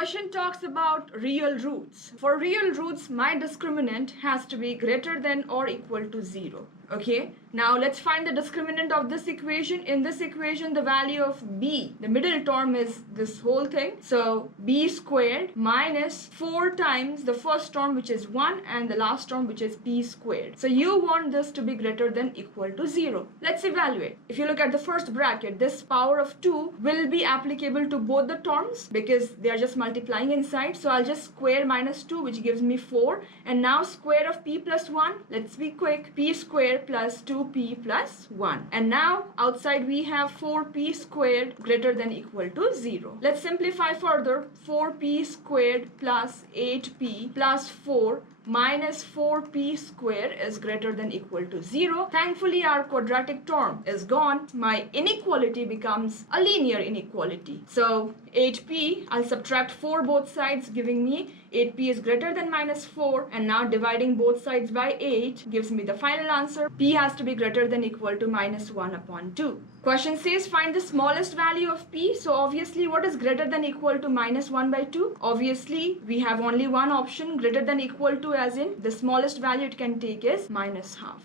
Question talks about real roots. For real roots, my discriminant has to be greater than or equal to 0. Okay, now let's find the discriminant of this equation. In this equation, the value of b, the middle term, is this whole thing. So b squared minus 4 times the first term, which is 1, and the last term, which is p squared. So you want this to be greater than equal to 0. Let's evaluate. If you look at the first bracket, this power of 2 will be applicable to both the terms because they are just multiplying inside. So I'll just square minus 2, which gives me 4. And now square of p plus 1. Let's be quick. P squared plus 2p plus 1. And now outside we have 4p squared greater than equal to 0. Let's simplify further. 4p squared plus 8p plus 4 minus 4p square is greater than equal to 0. Thankfully, our quadratic term is gone. My inequality becomes a linear inequality. So 8p, I'll subtract 4 both sides, giving me 8p is greater than minus 4, and now dividing both sides by 8 gives me the final answer. P has to be greater than equal to minus 1 upon 2. Question says find the smallest value of p. So obviously, what is greater than equal to minus 1 by 2? Obviously, we have only one option, greater than equal to, as in the smallest value it can take is minus half.